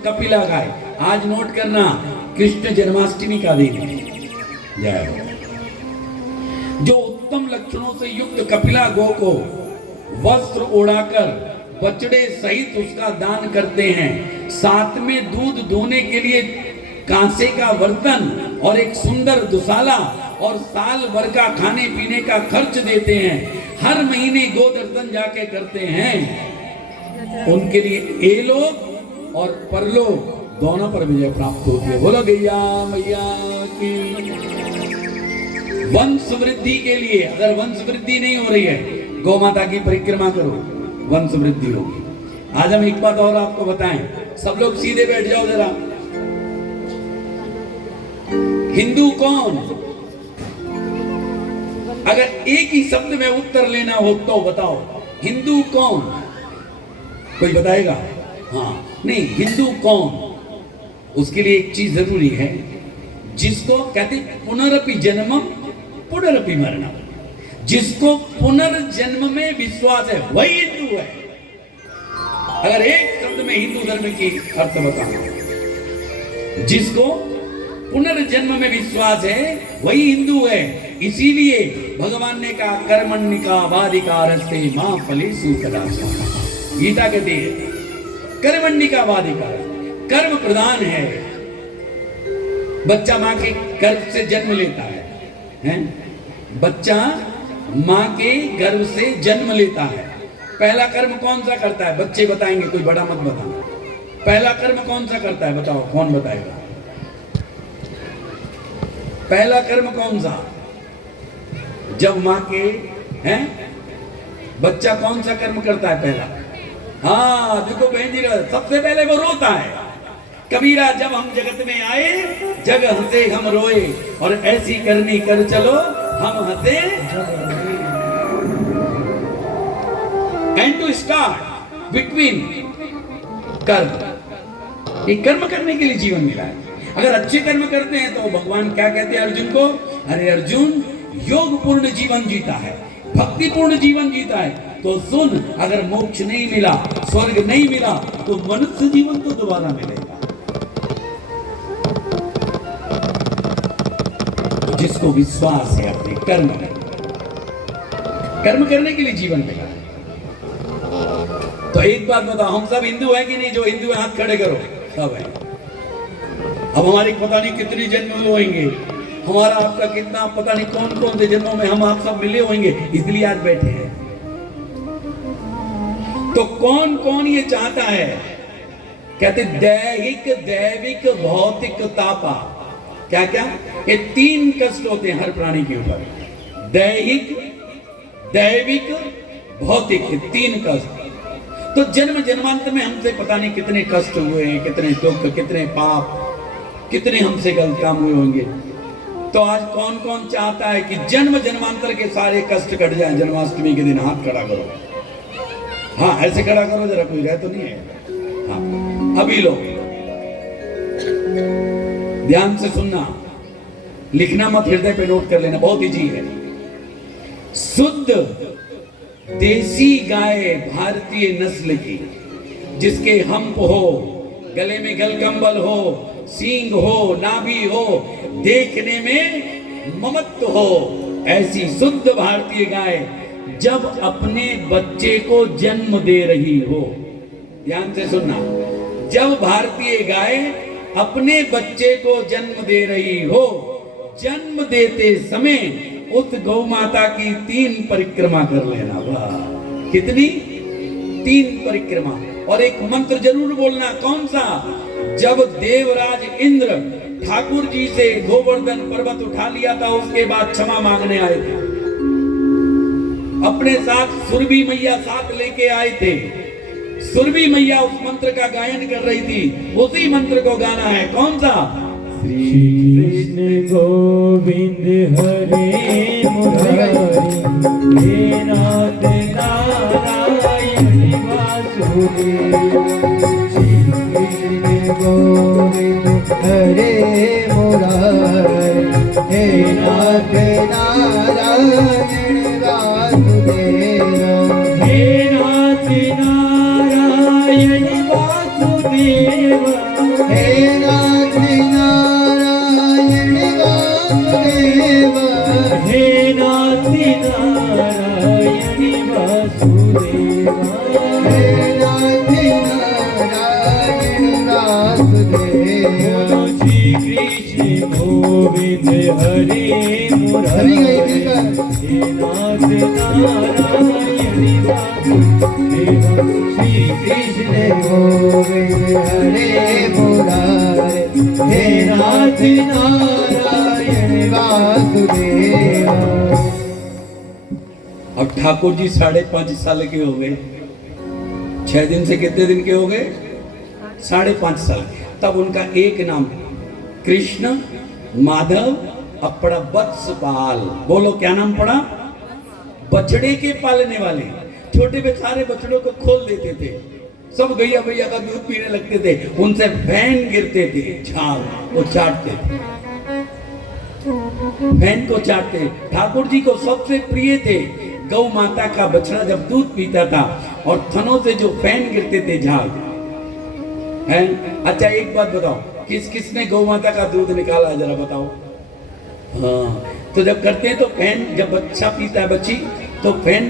कपिला गाय। आज नोट करना, कृष्ण जन्माष्टमी का दिन है। जय हो। जो उत्तम लक्षणों से युक्त कपिला गौ को वस्त्र ओढ़ाकर बछड़े सहित उसका दान करते हैं, साथ में दूध दोहने के लिए कांसे का बर्तन और एक सुंदर दुशाला और साल भर का खाने पीने का खर्च देते हैं, हर महीने गो दर्शन जाके करते हैं, उनके लिए एलोक और परलोक दोनों पर विजय प्राप्त होती है। बोलो गैया मैया की। वंश वृद्धि के लिए, अगर वंश वृद्धि नहीं हो रही है, गौ माता की परिक्रमा करो, वंश वृद्धि होगी। आज हम एक बात और आपको बताएं, सब लोग सीधे बैठ जाओ जरा। हिंदू कौन? अगर एक ही शब्द में उत्तर लेना हो तो बताओ, हिंदू कौन? कोई बताएगा? हाँ, नहीं, हिंदू कौन? उसके लिए एक चीज जरूरी है, जिसको कहते पुनरपि जन्मम पुनरपि मरणम। जिसको पुनर्जन्म में विश्वास है वही हिंदू है। अगर एक शब्द में हिंदू धर्म की अर्थ बताना, जिसको पुनर्जन्म में विश्वास है वही हिंदू है। इसीलिए भगवान ने कहा कर्मण्येवाधिकारस्ते मां फलेषु कदाचन। गीता कहती है कर्मण्येवाधिकार, कर्म प्रधान है। बच्चा मां के गर्भ से जन्म लेता है? बच्चा मां के गर्भ से जन्म लेता है। पहला कर्म कौन सा करता है? बच्चे बताएंगे, कोई बड़ा मत बताना। पहला कर्म कौन सा करता है? बताओ, कौन बताएगा? पहला कर्म कौन सा? जब मां के बच्चा कौन सा कर्म करता है पहला? हाँ, देखो बहन जी, सबसे पहले वो रोता है। कबीरा जब हम जगत में आए, जग हंसे हम रोए, और ऐसी करनी कर चलो हम हंसे। एंड टू स्टार्ट बिटवीन कर्म। ये कर्म करने के लिए जीवन मिला है। अगर अच्छे कर्म करते हैं तो भगवान क्या कहते हैं अर्जुन को? अरे अर्जुन, योग पूर्ण जीवन जीता है, भक्ति पूर्ण जीवन जीता है। तो सुन, अगर मोक्ष नहीं मिला, स्वर्ग नहीं मिला, तो मनुष्य जीवन तो दोबारा मिलेगा। तो जिसको विश्वास है अपने कर्म करने के लिए जीवन मिला है। तो एक बात बताओ, हम सब हिंदू हैं कि नहीं? जो हिंदू है हाथ खड़े करो। सब है। अब हमारी पता नहीं कितनी जन्म होंगे, हमारा आपका कितना पता नहीं कौन कौन से जन्मों में हम आप सब मिले होंगे, इसलिए आज बैठे हैं। तो कौन कौन ये चाहता है? कहते दैहिक दैविक भौतिक तापा। क्या क्या? ये तीन कष्ट होते हैं हर प्राणी के ऊपर। दैहिक दैविक भौतिक, तीन कष्ट। तो जन्म जन्मांतर में हमसे पता नहीं कितने कष्ट हुए हैं, कितने दुख, कितने पाप, कितने हमसे गलत काम हुए होंगे। तो आज कौन कौन चाहता है कि जन्म जन्मांतर के सारे कष्ट कट जाएं? जन्माष्टमी के दिन हाथ खड़ा करो। हाँ, ऐसे खड़ा करो जरा, कोई रह तो नहीं है? हाँ, अभी लो, ध्यान से सुनना, लिखना मत, हृदय पे नोट कर लेना, बहुत इजी है। शुद्ध देसी गाय भारतीय नस्ल की, जिसके हम्प हो, गले में गलकंबल हो, सींग हो, नाभि हो, देखने में ममत्व हो, ऐसी शुद्ध भारतीय गाय जब अपने बच्चे को जन्म दे रही हो, ध्यान से सुनना, जब भारतीय गाय अपने बच्चे को जन्म दे रही हो, जन्म देते समय उस गौ माता की 3 परिक्रमा कर लेना। वाह, कितनी? 3 परिक्रमा। और एक मंत्र जरूर बोलना। कौन सा? जब देवराज इंद्र ठाकुर जी से गोवर्धन पर्वत उठा लिया था, उसके बाद क्षमा मांगने आए थे, अपने साथ सुरभि मैया साथ लेके आए थे। सुरभि मैया उस मंत्र का गायन कर रही थी, उसी मंत्र को गाना है। कौन सा? श्री कृष्ण गोविंद हरे मुरारी, हे नाथ नारायण वासुदेव। श्री कृष्ण गोविंद हरे मुरारी, हे नाथ नारायण वासुदेव। हे नाथ नारायण वासुदेव। हे नाथ नारायण वासुदेव हे नाथ नारायण वासुदेवा हे नाथ नारायण वासुदेव बोलो श्री कृष्ण गोविंद हरे सभी गई मुरारी मिलकर हे नाथ नारायण वासुदेवा श्री कृष्ण गोविंद हरे मुरारे हे नाथ नारायण वासुदेव। अब ठाकुर जी 5.5 साल के हो गए। 6 दिन से कितने दिन के हो गए? 5.5 साल। तब उनका एक नाम कृष्ण माधव अब पड़ा वत्सपाल। बोलो क्या नाम पड़ा? बछड़े के पालने वाले। छोटे बेचारे बछड़ों को खोल देते थे, सब गैया भैया का दूध पीने लगते थे, उनसे फैन गिरते थे, झाग वो चाटते थे, फैन को चाटते। ठाकुर जी को सबसे प्रिय थे गौ माता का बछड़ा जब दूध पीता था और थनों से जो फैन गिरते थे झाग है। अच्छा एक बात बताओ, किस किसने गौ माता का दूध निकाला जरा बताओ? हाँ, तो जब करते हैं तो फैन, जब बच्चा पीता है बच्ची तो फैन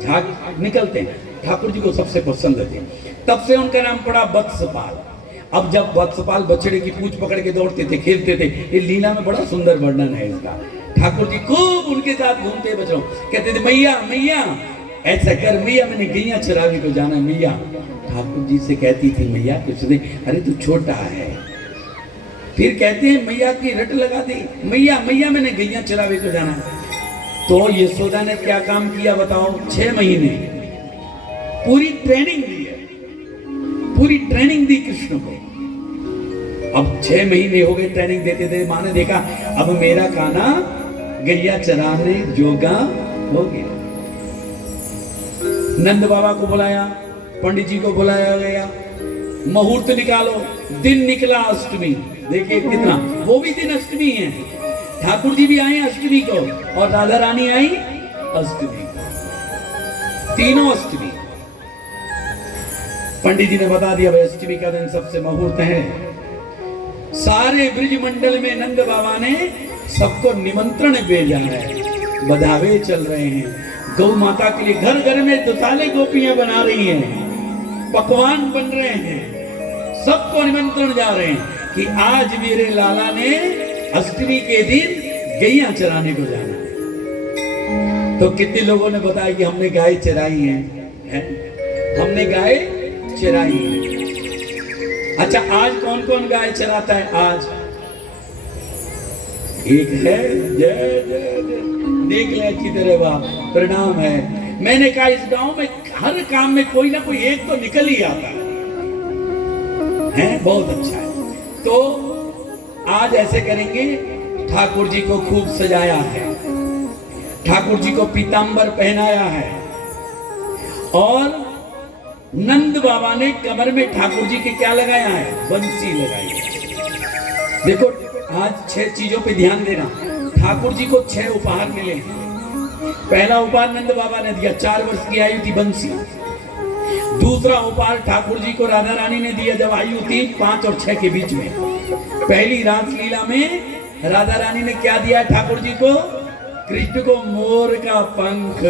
झाग निकलते हैं। ठाकुर जी को सबसे पसंद थे, तब से उनका नाम पड़ा वत्सपाल। अब जब वत्सपाल बछड़े की पूंछ पकड़ के दौड़ते थे, खेलते थे, ये लीला में बड़ा सुंदर वर्णन है इसका। ठाकुर जी खूब उनके साथ घूमते बच्चों, कहते थे मैया मैया ऐसा कर, मैया मैंने गैया चराने को जाना है मैया। ठाकुर जी से कहती थी मैया कुछ नहीं, अरे तू छोटा है। फिर कहते हैं मैया की रट लगा दी, मैया मैया मैंने गैया चरावे को जाना है। तो यशोदा ने क्या काम किया बताओ? 6 महीने पूरी ट्रेनिंग दी है, पूरी ट्रेनिंग दी कृष्ण को। अब 6 महीने हो गए ट्रेनिंग देते थे। माँ ने देखा अब मेरा खाना गैया चराने जोगा हो गया। नंद बाबा को बुलाया, पंडित जी को बुलाया गया, मुहूर्त निकालो। दिन निकला अष्टमी, देखिए कितना, वो भी दिन अष्टमी है। ठाकुर जी भी आए अष्टमी को और राधा रानी आई अष्टमी को, तीनों अष्टमी। पंडित जी ने बता दिया भाई अष्टमी का दिन सबसे मुहूर्त है। सारे ब्रिज मंडल में नंद बाबा ने सबको निमंत्रण भेजा है, बधावे चल रहे हैं। गौ माता के लिए घर घर में दुसाले गोपियां बना रही हैं, पकवान बन रहे हैं, सबको निमंत्रण जा रहे हैं कि आज मेरे लाला ने अष्टमी के दिन गैया चराने को जाना है। तो कितने लोगों ने बताया कि हमने गाय चराई है? हमने गाय चराई है। अच्छा आज कौन कौन गाय चराता है? आज एक है, जय जय जय, देख ले अच्छी तरह बाप, प्रणाम है। मैंने कहा इस गांव में हर काम में कोई ना कोई एक तो निकल ही आता है, बहुत अच्छा है। तो आज ऐसे करेंगे, ठाकुर जी को खूब सजाया है, ठाकुर जी को पीतांबर पहनाया है और नंद बाबा ने कमर में ठाकुर जी के क्या लगाया है? बंसी लगाई है। देखो आज 6 चीजों पे ध्यान देना। ठाकुर जी को 6 उपहार मिले। पहला उपहार नंद बाबा ने दिया, 4 वर्ष की आयु थी बंसी। दूसरा उपहार ठाकुर जी को राधा रानी ने दिया जब आयु थी 5 और 6 के बीच में। पहली रासलीला में राधा रानी ने क्या दिया ठाकुर जी को? कृष्ण को मोर का पंख,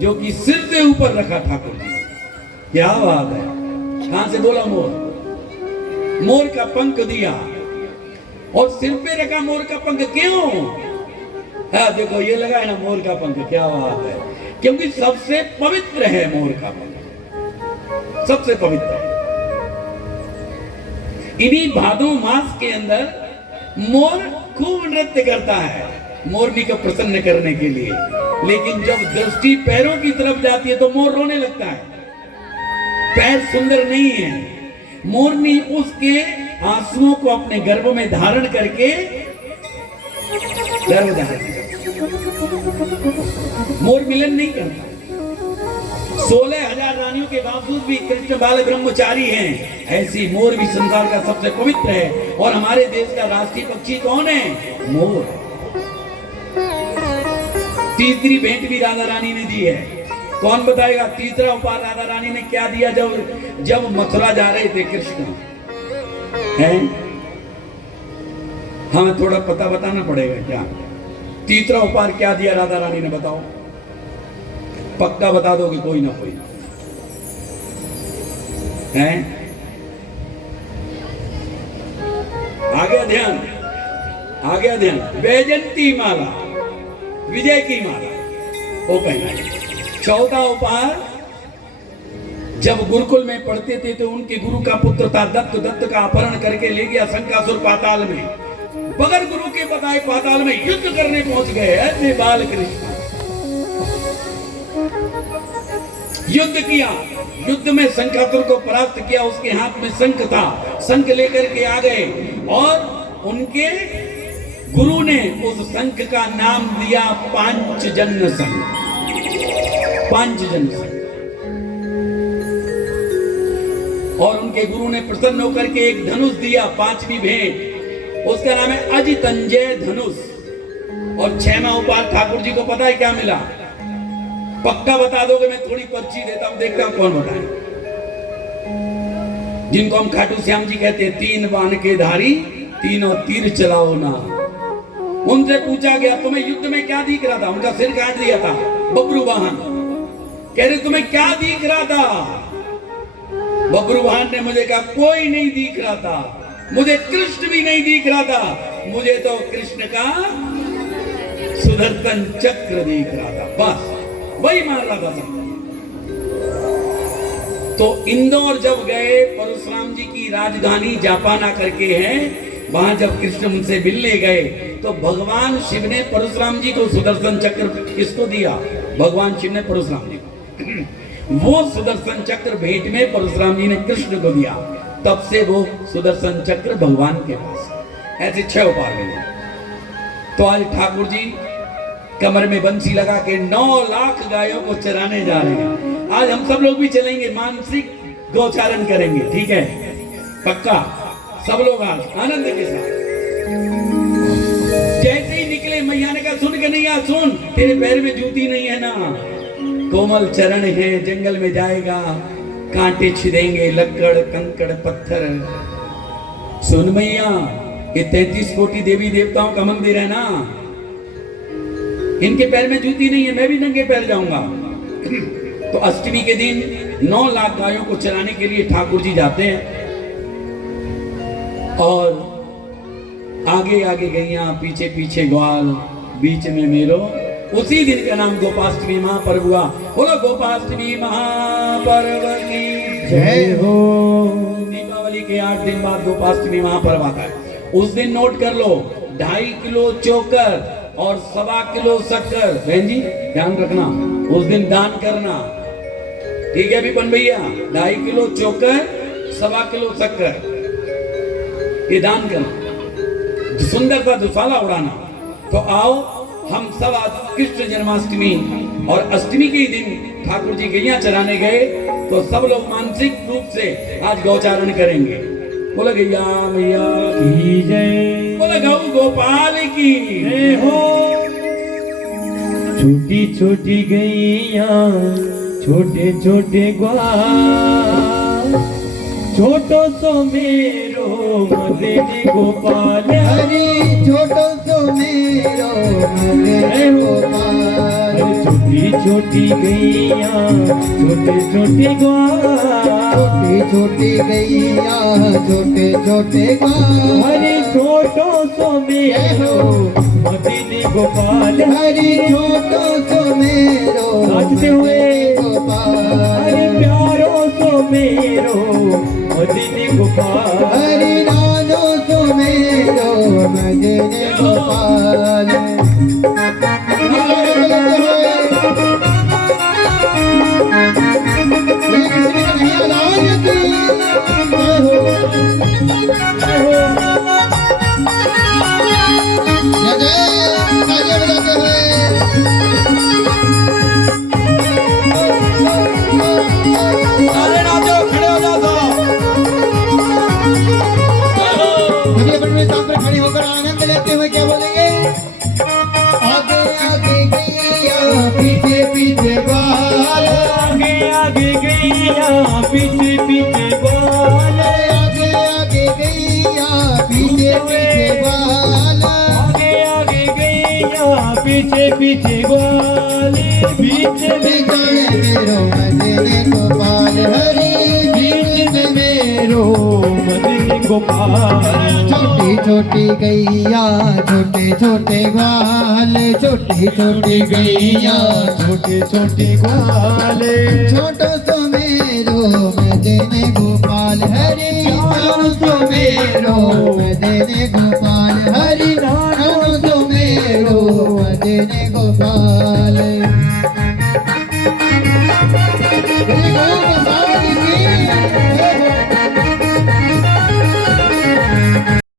जो कि सिर से ऊपर रखा ठाकुर जी। क्या बात है, कहां से बोला? मोर, मोर का पंख दिया और सिर पे रखा मोर का पंख। क्यों? हाँ देखो ये लगा है ना मोर का पंख, क्या बात है, क्योंकि सबसे पवित्र है मोर का पंख, सबसे पवित्र है। इन्हीं भादो मास के अंदर मोर खूब नृत्य करता है मोरनी को प्रसन्न करने के लिए, लेकिन जब दृष्टि पैरों की तरफ जाती है तो मोर रोने लगता है। पैर सुंदर नहीं है। मोरनी उसके आंसुओं को अपने गर्भ में धारण करके गर्भधारण, मोर मिलन नहीं करता। 16,000 रानियों के बावजूद भी कृष्ण बाल ब्रह्मचारी हैं। ऐसी मोर भी संसार का सबसे पवित्र है। और हमारे देश का राष्ट्रीय पक्षी कौन है? मोर। तीसरी भेंट भी राधा रानी ने दी है। कौन बताएगा? तीसरा उपहार राधा रानी ने क्या दिया जब मथुरा जा रहे थे कृष्ण? है? हाँ, थोड़ा पता बताना पड़ेगा क्या? तीसरा उपहार क्या दिया राधा रानी ने, बताओ? पक्का बता दोगे कोई ना कोई? है? आ गया ध्यान, आ गया ध्यान। वैजंती माला, विजय की माला वो पहना। चौथा उपहार, जब गुरुकुल में पढ़ते थे तो उनके गुरु का पुत्र था दत्त, दत्त का अपहरण करके ले गया शंकासुर पाताल में, बगैर गुरु के बताए पाताल में युद्ध करने पहुंच गए। ऐसे बाल कृष्ण युद्ध किया, युद्ध में शंकासुर को परास्त किया, उसके हाथ में शंख था, शंख लेकर के आ गए और उनके गुरु ने उस शंख का नाम दिया पांचजन्य शंख, पांचजन्य शंख। और उनके गुरु ने प्रसन्न होकर के एक धनुष दिया, पांचवी भेंट, उसका नाम है अजितंजय धनुष। और 6वां उपहार ठाकुर जी को पता है क्या मिला? पक्का बता दोगे? मैं थोड़ी पर्ची देता हूं, देखता हूं कौन बताए। जिनको हम खाटू श्याम जी कहते हैं, 3 बाण के धारी, तीनों तीर चलाओ ना। उनसे पूछा गया तुम्हें युद्ध में क्या दिख रहा था? उनका सिर काट दिया था बब्रू वाहन। कह रहे तुम्हें क्या दिख रहा था? बब्रू वाहन ने मुझे कहा कोई नहीं दिख रहा था, मुझे कृष्ण भी नहीं दिख रहा था, मुझे तो कृष्ण का सुदर्शन चक्र दिख रहा था, बस वही मार रहा था सब। तो इंदौर जब गए, परशुराम जी की राजधानी जापाना करके है, वहां जब कृष्ण उनसे मिलने गए तो भगवान शिव ने परशुराम जी को सुदर्शन चक्र किसको दिया? भगवान शिव ने परशुराम जी को। वो सुदर्शन चक्र भेंट में परशुराम जी ने कृष्ण को दिया, तब से वो सुदर्शन चक्र भगवान के पास। ऐसे 6 उपहार मिले। तो आज ठाकुर जी कमर में बंसी लगा के 9 लाख गायों को चराने जा रहे हैं। आज हम सब लोग भी चलेंगे, मानसिक गौचारण करेंगे, ठीक है? पक्का सब लोग आज आनंद के साथ। जैसे ही निकले, मैया ने कहा सुन के नहीं, आ सुन, तेरे पैर में जूती नहीं है ना, कोमल चरण है, जंगल में जाएगा, कांटे छिदेंगे, लकड़ कंकड़ पत्थर। सुन मैया, ये 33 कोटि देवी देवताओं का मंदिर है ना, इनके पैर में जूती नहीं है, मैं भी नंगे पैर जाऊंगा। तो अष्टमी के दिन 9 लाख गायों को चराने के लिए ठाकुर जी जाते हैं, और आगे आगे गैया, पीछे पीछे ग्वाल, बीच में मेलो। उसी दिन का नाम गोपाष्टमी महापर्व हुआ। बोलो गोपाष्टमी महापर्व की जय हो। दीपावली के 8 दिन बाद गोपाष्टमी महापर्व आता है। उस दिन नोट कर लो, 2.5 किलो चोकर और 1.25 किलो शक्कर, बहन जी ध्यान रखना, उस दिन दान करना, ठीक है विपन भैया? 2.5 किलो चोकर, 1.25 किलो शक्कर, ये दान करना, सुंदर सा दुशाला उड़ाना। तो आओ हम सब आज कृष्ण जन्माष्टमी और अष्टमी के दिन ठाकुर जी गैया चराने गए, तो सब लोग मानसिक रूप से आज गौचारण करेंगे। बोलो गैया मैया की जय, बोलो गौ गोपाल की जय हो। छोटी छोटी गैया, छोटे छोटे ग्वाल, छोटो सो मेरो मदन गोपाल। हरि छोटो सो मेरो मदन गोपाल। छोटी छोटी गैया, छोटे छोटे ग्वाल, छोटी छोटी गैया, छोटे छोटे ग्वाल। हरि छोटो सो मेरो मदन गोपाल। हरि छोटो सो मेरो नाचते हुए गोपाल। हरि प्यारो सो मेरो मदन गोपाल। हरि नानो सो मेरो मदन गोपाल। खड़े होकर आनंद लेते हुए क्या बोलेंगे? आगे आगे गैया, पीछे पीछे ग्वाल। आगे आगे गैया, पीछे पीछे ग्वाल। आगे आगे गैया, गैया पीछे पीछे ग्वाले बीच में बिगड़े मेरो मदन गोपाल हरि बीच में मेरो मदन गोपाल छोटी छोटी गैया छोटे छोटे ग्वाल छोटी छोटी गैया छोटे छोटे ग्वाले छोटो सो मेरो मदन गोपाल हरि छोटो सो मेरो मदन गोपाल हरि छोटो सो मेरो मदन गोपाल श्री गुरु गोपाल की